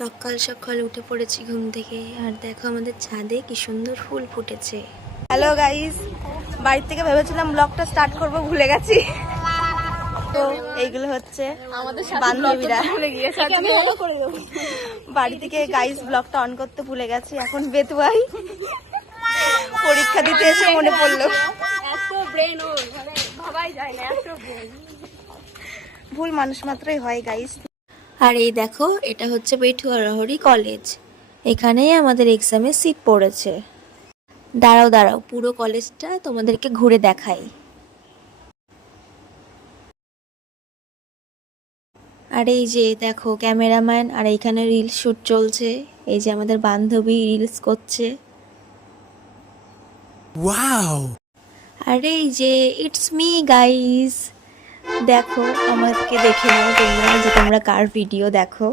সকাল সকাল উঠে পড়েছি ঘুম থেকে, আর দেখো আমাদের ছাদে কি সুন্দর ফুল ফুটেছে। হ্যালো গাইস, বাড়ির থেকে ভেবেছিলাম ব্লগটা স্টার্ট করব, ভুলে গেছি। তো এইগুলো হচ্ছে বান্ধবীরা, বাড়ি থেকে গাইস ব্লগটা অন করতে ভুলে গেছি। এখন বেতুয়াই পরীক্ষা দিতে এসে মনে পড়লো। ভুল মানুষ মাত্রই হয় গাইস। আর এই দেখো, এটা হচ্ছে বেটুয়ারহরি কলেজ। এখানেই আমাদের এক্সামের সিট পড়েছে। দাঁড়াও দাঁড়াও, পুরো কলেজটা তোমাদেরকে ঘুরে দেখাই। আর এই যে দেখো ক্যামেরাম্যান, আর এইখানে রিলস শুট চলছে। এই যে আমাদের বান্ধবী রিলস করছে। ওয়াও! আর এই যে ইটস মি গাইস, দেখো আমাকে দেখে নাও তোমরা, যে তোমরা কার ভিডিও দেখো।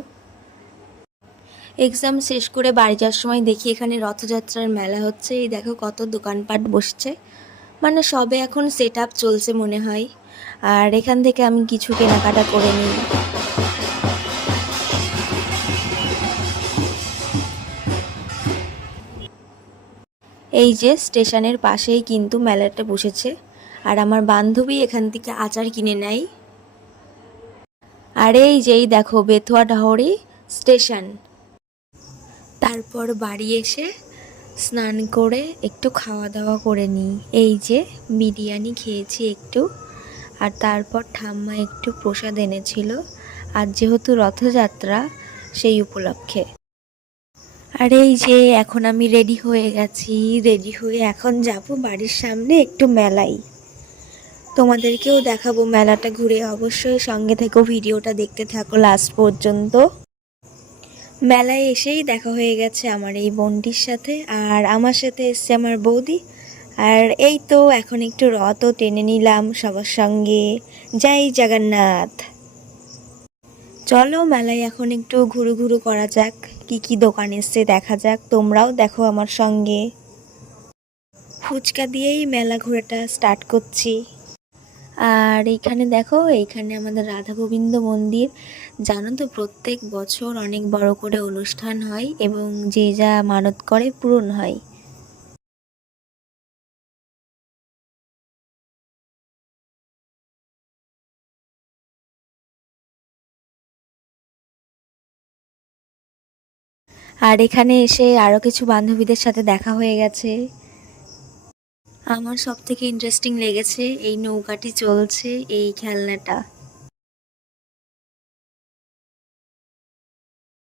এক্সাম শেষ করে বাড়ি যাওয়ার সময় দেখি এখানে রথযাত্রার মেলা হচ্ছে। এই দেখো কত দোকানপাট বসছে, মানে সবে এখন সেট আপ চলছে মনে হয়। আর এখান থেকে আমি কিছু কেনাকাটা করে নিই। এই যে স্টেশনের পাশেই কিন্তু মেলাটা বসেছে, আর আমার বান্ধবী এখান থেকে আচার কিনে নেয়। আর এই যেই দেখো বেতুয়াডাহরি স্টেশন। তারপর বাড়ি এসে স্নান করে একটু খাওয়া দাওয়া করে নিই। এই যে বিরিয়ানি খেয়েছি একটু, আর তারপর ঠাম্মা একটু প্রসাদ এনেছিল, আর যেহেতু রথযাত্রা সেই উপলক্ষে। আর এই যে এখন আমি রেডি হয়ে গেছি, রেডি হয়ে এখন যাব বাড়ির সামনে একটু মেলায়। তোমাদেরকেও দেখাবো মেলাটা ঘুরে, অবশ্যই সঙ্গে থেকো, ভিডিওটা দেখতে থাকো লাস্ট পর্যন্ত। মেলায় এসেই দেখা হয়ে গেছে আমার এই বোনটির সাথে, আর আমার সাথে এসছে আমার বৌদি। আর এই তো এখন একটু রথও টেনে নিলাম সবার সঙ্গে। জয় জগন্নাথ। চলো মেলায় এখন একটু ঘুরু ঘুরু করা যাক, কি কি দোকান এসছে দেখা যাক, তোমরাও দেখো আমার সঙ্গে। ফুচকা দিয়েই মেলা ঘোরাটা স্টার্ট করছি। আর এইখানে দেখো, এইখানে আমাদের রাধা গোবিন্দ মন্দির। জানো তো প্রত্যেক বছর অনেক বড় করে অনুষ্ঠান হয়, এবং যে যা মানত করে পূরণ হয়। আর এখানে এসে আরও কিছু বান্ধবীদের সাথে দেখা হয়ে গেছে। আমার সব থেকে ইন্টারেস্টিং লেগেছে এই নৌকাটি চলছে, এই খেলনাটা।